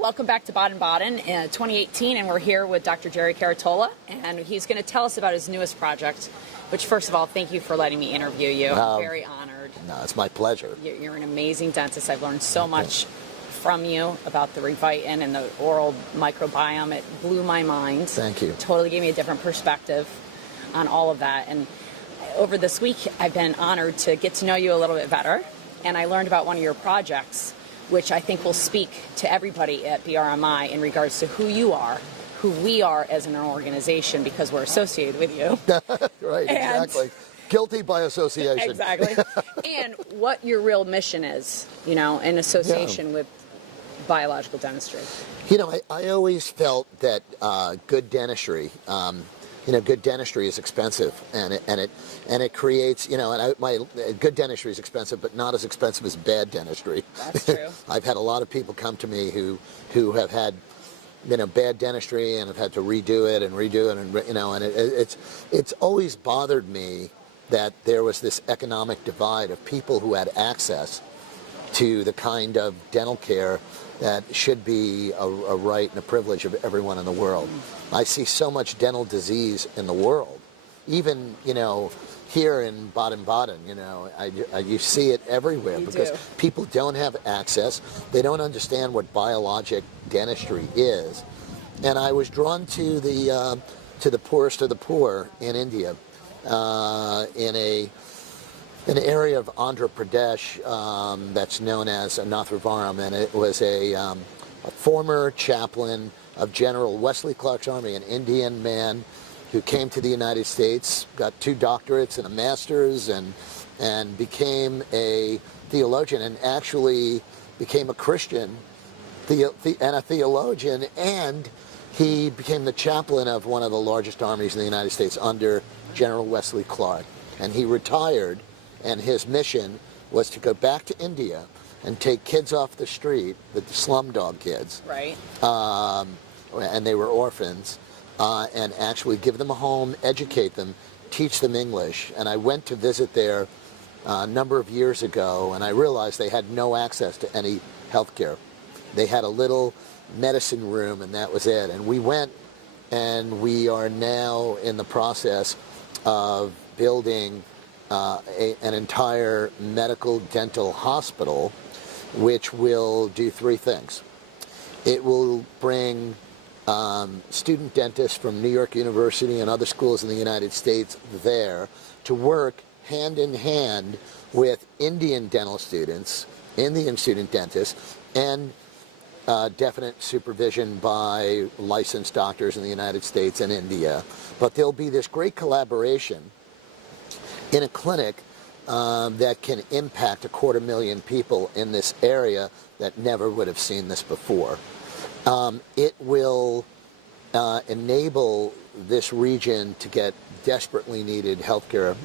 welcome back to Baden-Baden in 2018, and we're here with Dr. Gerry Curatola, and he's going to tell us about his newest project, which, first of all, thank you for letting me interview you. I'm very honored. No, it's my pleasure. You're an amazing dentist. I've learned so much from you about the Revitin and the oral microbiome. It blew my mind. Thank you. Totally gave me a different perspective on all of that. And over this week, I've been honored to get to know you a little bit better, and I learned about one of your projects, which I think will speak to everybody at BRMI in regards to who you are, who we are as an organization, because we're associated with you. Right, exactly. Guilty by association. Exactly. And what your real mission is, you know, in association with biological dentistry. You know, I always felt that good dentistry, you know, good dentistry is expensive, and it creates, you know, and good dentistry is expensive, but not as expensive as bad dentistry. That's true. I've had a lot of people come to me who have had, you know, bad dentistry and have had to redo it, and you know, and it's always bothered me that there was this economic divide of people who had access to the kind of dental care that should be a right and a privilege of everyone in the world. I see so much dental disease in the world, even, you know, here in Baden-Baden, you know, you see it everywhere because people don't have access. They don't understand what biologic dentistry is. And I was drawn to the poorest of the poor in India, in an area of Andhra Pradesh that's known as Nathravaram, and it was a former chaplain of General Wesley Clark's army, an Indian man who came to the United States, got 2 doctorates and a master's, and became a theologian, and actually became a Christian and a theologian, and he became the chaplain of one of the largest armies in the United States under General Wesley Clark. And he retired, and his mission was to go back to India and take kids off the street, the slumdog kids, right? And they were orphans, and actually give them a home, educate them, teach them English. And I went to visit there a number of years ago, and I realized they had no access to any health care. They had a little medicine room, and that was it. And we went, and we are now in the process of building an entire medical dental hospital, which will do 3 things. It will bring student dentists from New York University and other schools in the United States there to work hand in hand with Indian dental students, Indian student dentists, and definite supervision by licensed doctors in the United States and India. But there'll be this great collaboration in a clinic that can impact 250,000 people in this area that never would have seen this before. It will enable this region to get desperately needed healthcare,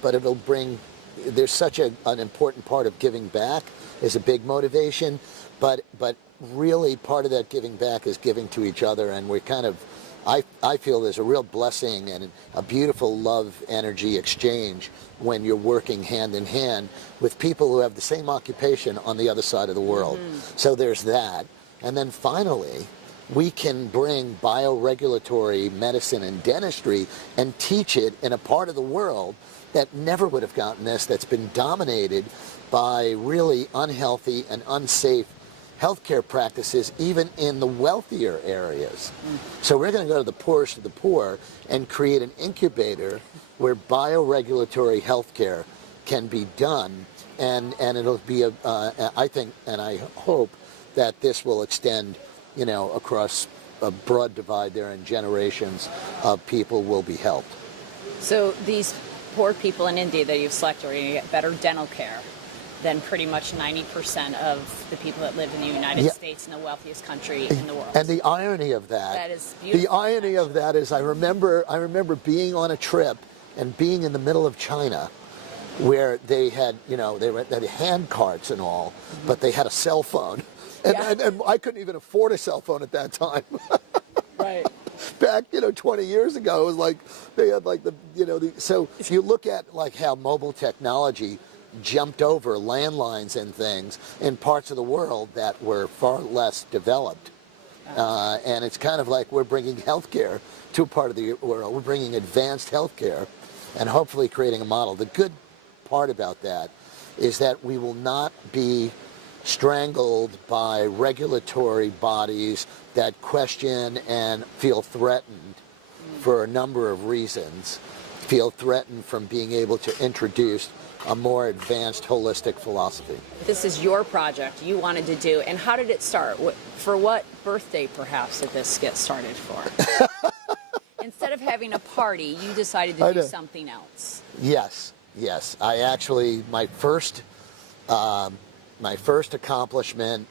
but it'll bring, there's such an important part of giving back is a big motivation, but really part of that giving back is giving to each other, and we kind of, I feel there's a real blessing and a beautiful love energy exchange when you're working hand in hand with people who have the same occupation on the other side of the world. So there's that. And then finally, we can bring bioregulatory medicine and dentistry and teach it in a part of the world that never would have gotten this, that's been dominated by really unhealthy and unsafe healthcare practices, even in the wealthier areas. So we're going to go to the poorest of the poor and create an incubator where bioregulatory healthcare can be done, and it'll be I think, and I hope that this will extend, you know, across a broad divide there, and generations of people will be helped. So these poor people in India that you've selected are going to get better dental care than pretty much 90% of the people that live in the United States, in the wealthiest country in the world. And the irony of that is beautiful. The irony of that is I remember being on a trip and being in the middle of China, where they had, you know, they had hand carts and all, but they had a cell phone. And I couldn't even afford a cell phone at that time. Right. Back, you know, 20 years ago, it was like, they had like the, you know, so if you look at like how mobile technology jumped over landlines and things in parts of the world that were far less developed. And it's kind of like we're bringing healthcare to a part of the world. We're bringing advanced healthcare and hopefully creating a model. The good part about that is that we will not be strangled by regulatory bodies that question and feel threatened for a number of reasons, feel threatened from being able to introduce a more advanced holistic philosophy. This is your project you wanted to do, and how did it start? For what birthday, perhaps, did this get started for? Instead of having a party, you decided to do something else. Yes, yes. I actually, my first accomplishment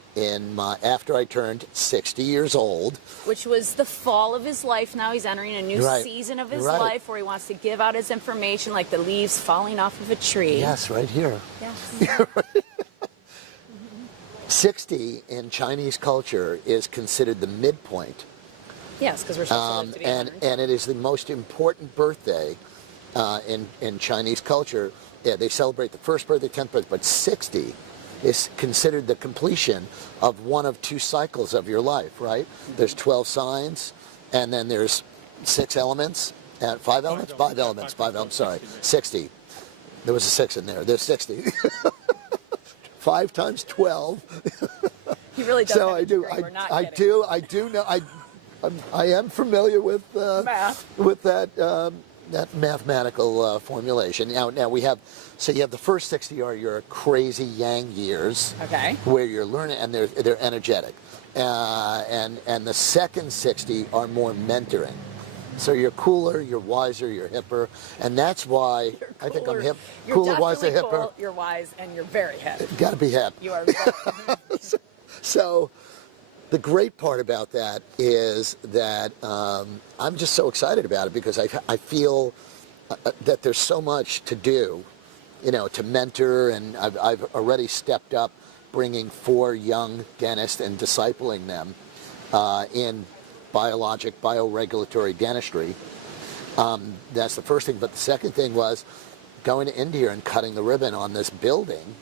after I turned 60 years old. Which was the fall of his life. Now he's entering a new season of his life where he wants to give out his information like the leaves falling off of a tree. Yes, right here. Yes. 60 in Chinese culture is considered the midpoint. Yes, because we're supposed to live to be 100. And it is the most important birthday in Chinese culture. Yeah, they celebrate the first birthday, 10th birthday, but 60 is considered the completion of one of two cycles of your life, right? There's 12 signs, and then there's 6 elements, and 5 elements? 5 elements, sorry, 60. There was a 6 in there. There's 60. 5 times 12. He really does. So I do know. I am familiar with math. With that mathematical formulation. Now we have, so you have the first 60 are your crazy yang years, okay, where you're learning and they're energetic, and the second 60 are more mentoring. So you're cooler, you're wiser, you're hipper, and that's why I think I'm hip, cooler, wiser, hipper. Cool, you're wise, and you're very hip. Got to be hip. You are. Very So the great part about that is that I'm just so excited about it because I feel that there's so much to do, to mentor, and I've already stepped up bringing 4 young dentists and discipling them in bioregulatory dentistry. That's the first thing. But the second thing was going to India and cutting the ribbon on this building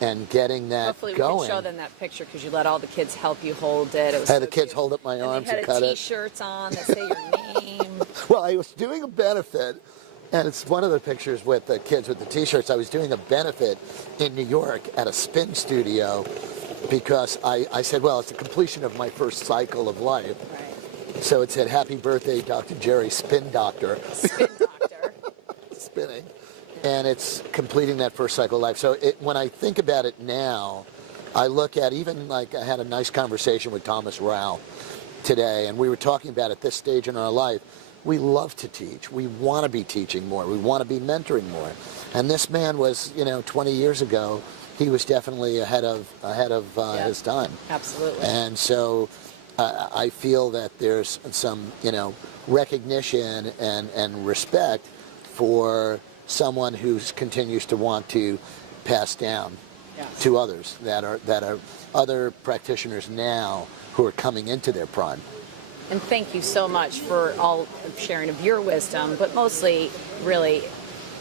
and getting that Hopefully we going. can show them that picture because you let all the kids help you hold it. It was I had so the kids cute. hold up my arms and cut they it. had T-shirts on that say your name. Well, I was doing a benefit, and it's one of the pictures with the kids with the T-shirts. I was doing a benefit in New York at a spin studio because I said, well, it's the completion of my first cycle of life. Right. So it said, happy birthday, Dr. Gerry, Spin Doctor. Spin Doctor. Spinning. And it's completing that first cycle of life. So when I think about it now, I look at even like I had a nice conversation with Thomas Rao today, and we were talking about at this stage in our life, we love to teach. We want to be teaching more. We want to be mentoring more. And this man was, 20 years ago, he was definitely ahead of his time. Absolutely. And so I feel that there's some, recognition and respect for someone who continues to want to pass down to others that are other practitioners now who are coming into their prime. And thank you so much for all the sharing of your wisdom, but mostly, really,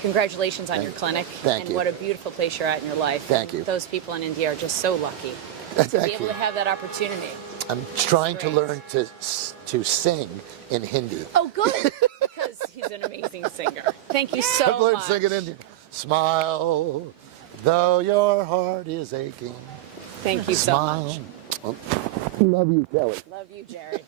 congratulations on your clinic. Thank you. What a beautiful place you're at in your life. Thank you. Those people in India are just so lucky to be able to have that opportunity. I'm trying to learn to sing in Hindi. Oh, good, because he's an amazing singer. Thank you so much. I've learned to sing in Indian. Smile, though your heart is aching. Thank you so much. Love you, Kelly. Love you, Gerry.